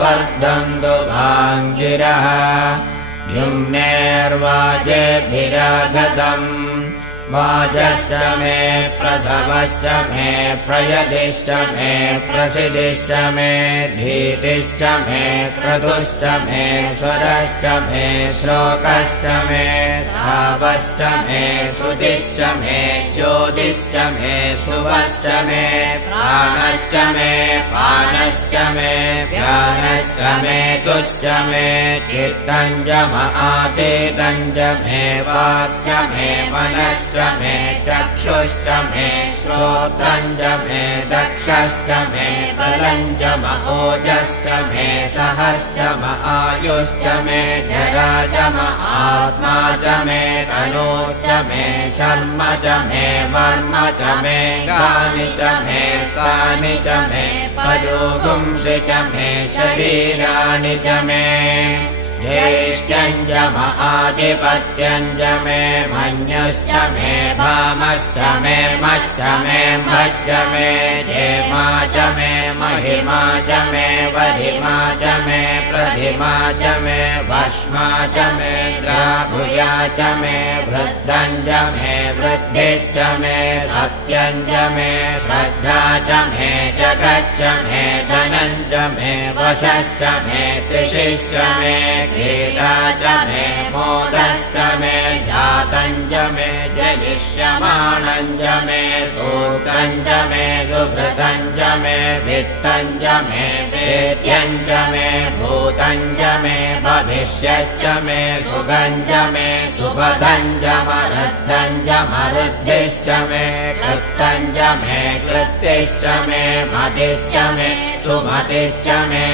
वर्धन्तु भाङ्गिरः द्युम्नेर्वाजेभिरागतम् वाजश्च मे प्रसवश्च मे प्रयदिश्च मे प्रसिदिश्च मे धीतिश्च मे क्रतुश्च मे स्वरश्च मे श्लोकश्च मे श्रावश्च मे श्रुतिश्च मे ज्योतिश्च मे सुवश्च मे प्राणश्च मे पानश्च मे व्यानश्च मे सुश्च मे चित्तञ्च महातीतञ्च मे वाक्च मे मनश्च मे चक्षुश्च मे श्रोत्रञ्च मे दक्षश्च मे बलञ्च महोजश्च मे सहश्च आयुश्च मे जरा च आत्मा च मे तनोश्च मे शर्म च मे वर्म च मे गानि च मे सानि च मे पयोगुंसि च मे शरीराणि च मे ज्येष्ठञ्च महाधिपत्यञ्च मे मन्युश्च मे भामश्च मे मश्च मे भश्च मे क्षेमा च मे महिमा च मे वरिमा च मे प्रधिमा च मे भस्मा च मे ग्राभुया च मे वृद्धञ्च मे वृद्धिश्च मे सत्यञ्च मे श्रद्धा च मे जगच्च मे धनञ्च मे वशश्च मे त्रिशिश्च मे क्रीडा च मे मोदश्च मे जातञ्च मे जनिष्यमाणञ्च मे सूत्रञ्च मे सुकृतञ्च मे वित्तञ्च मे वेद्यञ्च मे भूतञ्च मे भविष्यच्च मे सुगञ्च मे सुभदञ्च मरुद्धञ्च मरुद्धिश्च मे कृत्तञ्च मे कृत्तिश्च मे मतिश्च मे सुमतिश्च मे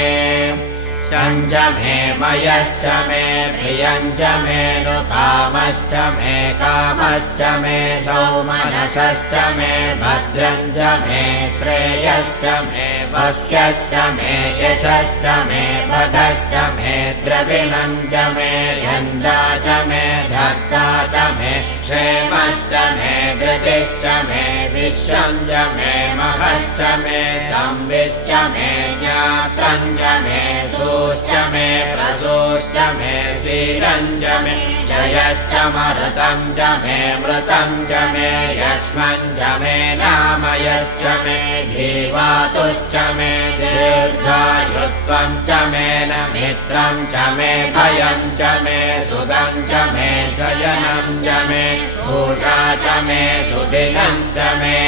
शञ्च मे मयश्च मे प्रियञ्च मे नुकामश्च मे कामश्च मे सौमनसश्च मे भद्रञ्च मे श्रेयश्च मे वस्यश्च मे यशश्च मे पदश्च मे द्रविणञ्च मे यन्दा च मे धर्ता च मे क्षेमश्च मे धृतिश्च मे विश्वं च मे महश्च मे संविच्च मे ज्ञात्रञ्च मे सूश्च मे प्रसूश्च मे शीरञ्च मे जयश्च मरुतं च मे मृतं च मे यक्ष्मं च मे नामयच्च मे जीवातुश्च मे दीर्घायुत्वं च मे न मित्रं च मे भयं च मे सुगं च मे शयनं च मे सूषा च मे सुदिनं च मे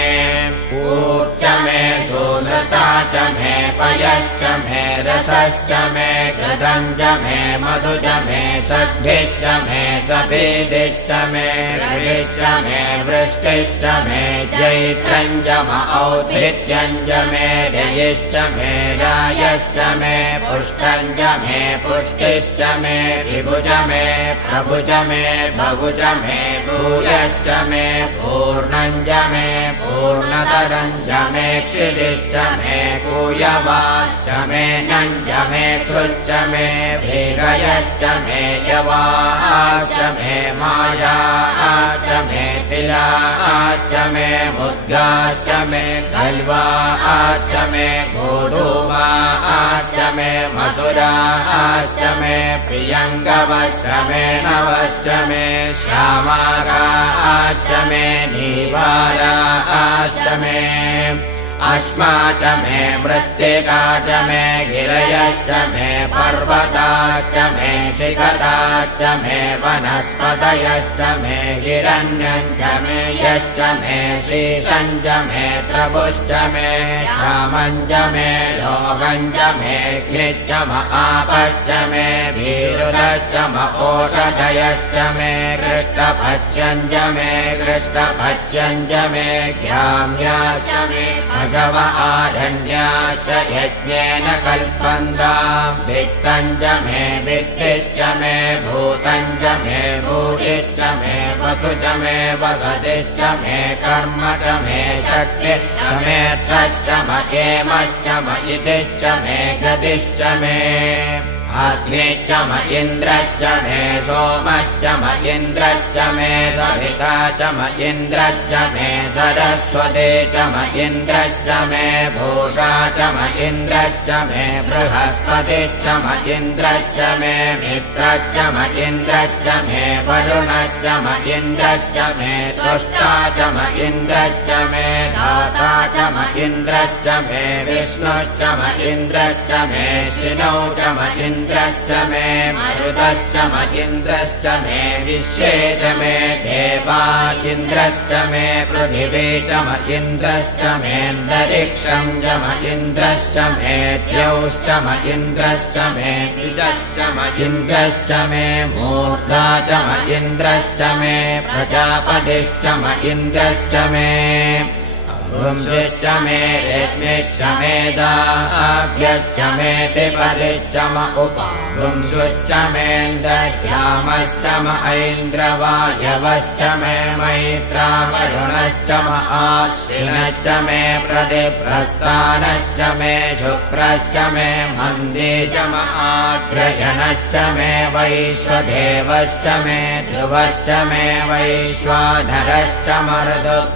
पूर्च मे सुनृता च मे पयश्च मे रसश्च मे घृतं च मे मधु च मे सद्भिश्च मे सभेदिश्च मे ऋषिश्च मे वृष्टिश्च मे जैत्रं च औद्भिद्यं च मे रयिश्च मे रायश्च मे पुष्टं च मे पुष्टिश्च मे विभुज मे प्रभुज मे बहुज मे भूयश्च मे पूर्णं च मे पूर्णतरं च मे क्षितिश्च मे कूयवाश्च मे नञ्च मे क्षुच्च मे भीरयश्च मे यवाश्च मे माषाश्च मे तिलाश्च मे मुद्गाश्च मे गल्वाश्च मे गोधूमाश्च मे मसुराश्च मे प्रियङ्गवश्च मे नवश्च मे श्यामाराश्च मे नीवाराश्च मे अस्मा च मे मृत्तिका च मे गिरयश्च मे पर्वताश्च मे शिखराश्च मे वनस्पतयश्च मे हिरण्यं च मे यश्च मे शीशं च मे त्रपुश्च मे क्षामं च मे लोहं च मे अग्निश्च आपश्च मे भीरुदश्च मरुतश्च म ओषधयश्च मे कृष्णभक्ष्यं च मे कृष्णभक्ष्यं च मे घ्याम्याश्च मे पशव आरण्याश्च यज्ञेन कल्पन्ताम् वित्तं च मे वित्तिश्च मे भूतं च मे भूतिश्च मे वसु च मे वसतिश्च मे कर्म च मे शक्तिश्च मे त्रश्च म हेमश्च म इतिश्च मे गतिश्च मे अग्निश्च म इन्द्रश्च मे सोमश्च म इन्द्रश्च मे सविता च म इन्द्रश्च मे सरस्वती च म इन्द्रश्च मे भूषा च म इन्द्रश्च मे बृहस्पतिश्च म इन्द्रश्च मे मित्रश्च म इन्द्रश्च मे वरुणश्च म इन्द्रश्च मे तुष्टा च म इन्द्रश्च मे धाता च म इन्द्रश्च मे विष्णुश्च म इन्द्रश्च मे शिनौ च म इन्द्रश्च मे मरुतश्च म इन्द्रश्च मे विश्वे च मे देवा इन्द्रश्च मे पृथिवी च म इन्द्रश्च मेऽन्तरिक्षं च म इन्द्रश्च मे द्यौश्च म इन्द्रश्च मे दिशश्च म इन्द्रश्च मे मूर्धा च म इन्द्रश्च मे प्रजापतिश्च म इन्द्रश्च मे वंशिश्च मे रश्मिश्च मे दाभ्यश्च मे तिपतिश्च म उपवंशुश्च मेऽन्तर्यामश्च म ऐन्द्रवायवश्च मे मैत्रा वरुणश्च म आश्विनश्च मे प्रतिप्रस्थानश्च मे शुक्रश्च मे मन्दी च म आग्रयणश्च मे वैश्वदेवश्च मे ध्रुवश्च मे वैश्वानरश्च मरुत्